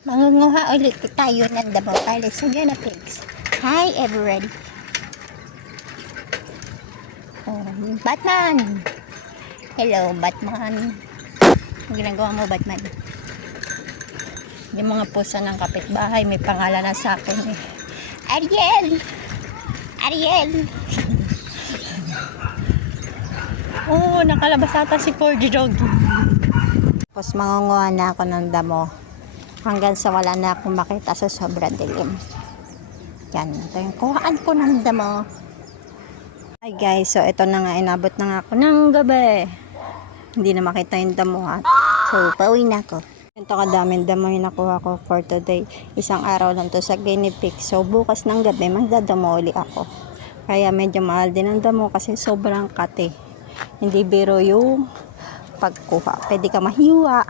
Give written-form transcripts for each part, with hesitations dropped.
Mangunguha ulit tayo ng damo para sa Ganapigs. Hi everybody. Oh, Batman! Hello Batman. Ang ginagawa mo Batman? Yung mga pusa ng kapitbahay may pangalan na sa akin eh. Ariel! Ariel! Oh, nakalabas ata si Corgi Doggy. Tapos mangunguha na ako ng damo. Hanggang sa wala na akong makita sa sobrang dilim. Yan, ito yung kuhaan ko ng damo. Hi guys, so ito na nga, inabot na nga ako ng gabi. Hindi na makita yung damo at so pauwi na ako. Ito kadaming damo yung nakuha ko for today. Isang araw lang to sa guinea pig. So bukas ng gabi magdadamo uli ako. Kaya medyo mahal din ang damo kasi sobrang kate. Hindi biro yung pagkuha. Pwede ka mahiwa.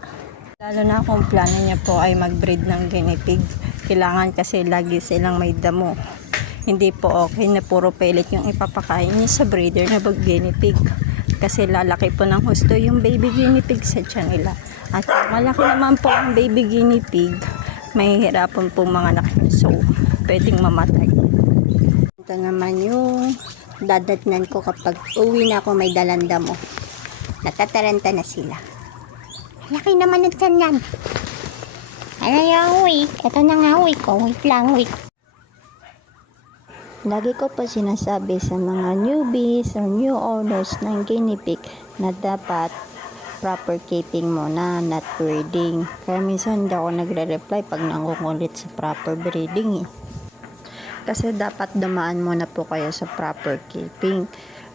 Lalo na kung plano niya po ay mag-breed ng guinea pig. Kailangan kasi lagi silang may damo. Hindi po okay na puro pellet yung ipapakain niya sa breeder na guinea pig. Kasi lalaki po ng husto yung baby guinea pig sa tiyan nila. At kung malaki naman po ang baby guinea pig, mahihirapan po mga anak niya. So, pwedeng mamatay. Ito naman yung dadatnan ko kapag uwi na ako may dalang damo. Natataranta na sila. Laki naman ng tiyan. Ano yung week? Ito na nga week ko. Week lang week. Lagi ko pa sinasabi sa mga newbies or new owners ng guinea pig na dapat proper keeping muna, not breeding. Kaya minsan hindi ako nagre-reply pag nangungulit sa proper breeding eh. Kasi dapat dumaan muna po kayo sa proper keeping.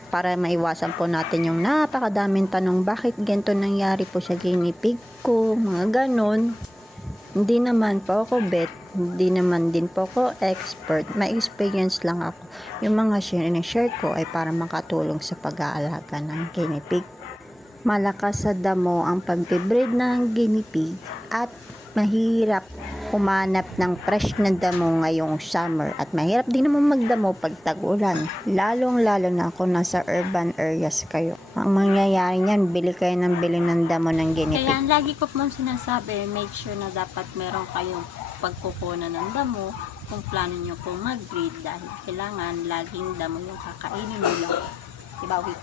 Para maiwasan po natin yung napakadaming tanong bakit ganito nangyari po sa guinea pig ko, mga ganon. Hindi naman po ako vet, hindi naman din po ako expert, may experience lang ako. Yung mga share ko ay para makatulong sa pag-aalaga ng guinea pig. Malakas sa damo ang pag-breed ng guinea pig at mahirap humanap ng fresh na damo ngayong summer at mahirap din naman magdamo pag tag-ulan, lalong lalo na kung nasa urban areas kayo. Ang mangyayari niyan, bili kayo ng damo ng guinea pig. Kaya lagi ko pong sinasabi, make sure na dapat meron kayong pagkukunan ng damo kung plano nyo pong mag-breed dahil kailangan laging damo yung kakainin nyo. Diba, week?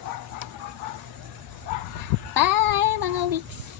Bye mga weeks!